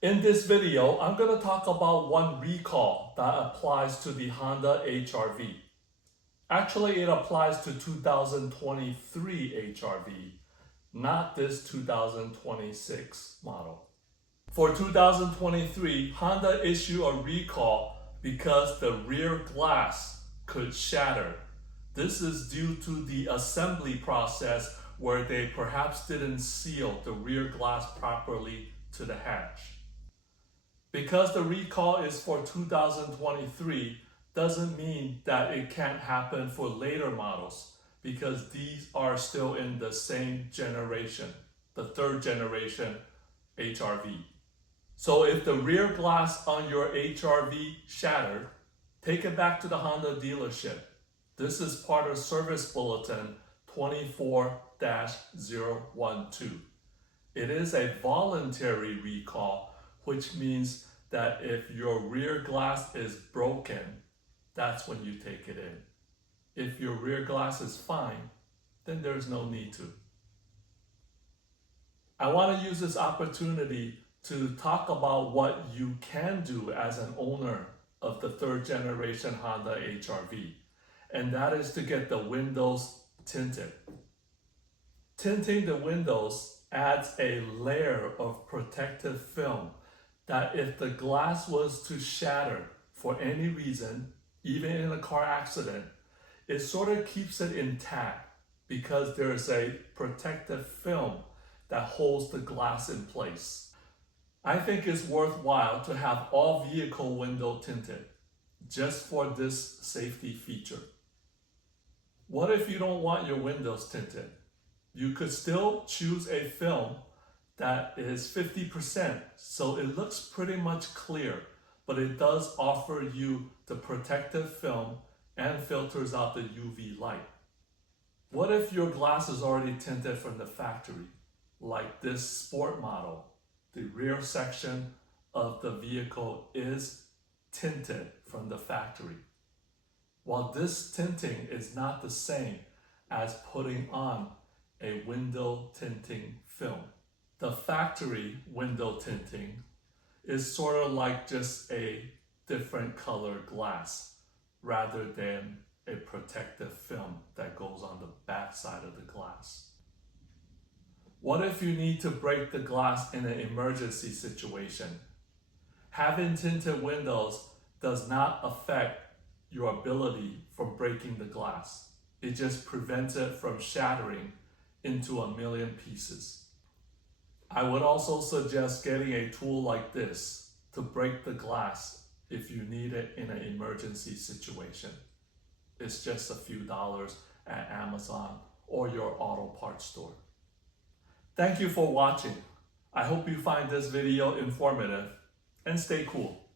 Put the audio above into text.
In this video, I'm going to talk about one recall that applies to the Honda HR-V. Actually, it applies to 2023 HR-V, not this 2026 model. For 2023, Honda issued a recall because the rear glass could shatter. This is due to the assembly process where they perhaps didn't seal the rear glass properly to the hatch. Because the recall is for 2023 doesn't mean that it can't happen for later models, because these are still in the same generation, the third generation HR-V. So if the rear glass on your HR-V shattered, take it back to the Honda dealership. This is part of Service Bulletin 24-012. It is a voluntary recall, which means that if your rear glass is broken, that's when you take it in. If your rear glass is fine, then there's no need to. I want to use this opportunity to talk about what you can do as an owner of the third generation Honda HR-V, and that is to get the windows tinted. Tinting the windows adds a layer of protective film that if the glass was to shatter for any reason, even in a car accident, it sort of keeps it intact because there is a protective film that holds the glass in place. I think it's worthwhile to have all vehicle window tinted just for this safety feature. What if you don't want your windows tinted? You could still choose a film that is 50%, so it looks pretty much clear, but it does offer you the protective film and filters out the UV light. What if your glass is already tinted from the factory, like this sport model? The rear section of the vehicle is tinted from the factory. While this tinting is not the same as putting on a window tinting film. The factory window tinting is sort of like just a different color glass rather than a protective film that goes on the back side of the glass. What if you need to break the glass in an emergency situation? Having tinted windows does not affect your ability from breaking the glass. It just prevents it from shattering into a million pieces. I would also suggest getting a tool like this to break the glass if you need it in an emergency situation. It's just a few dollars at Amazon or your auto parts store. Thank you for watching. I hope you find this video informative and stay cool.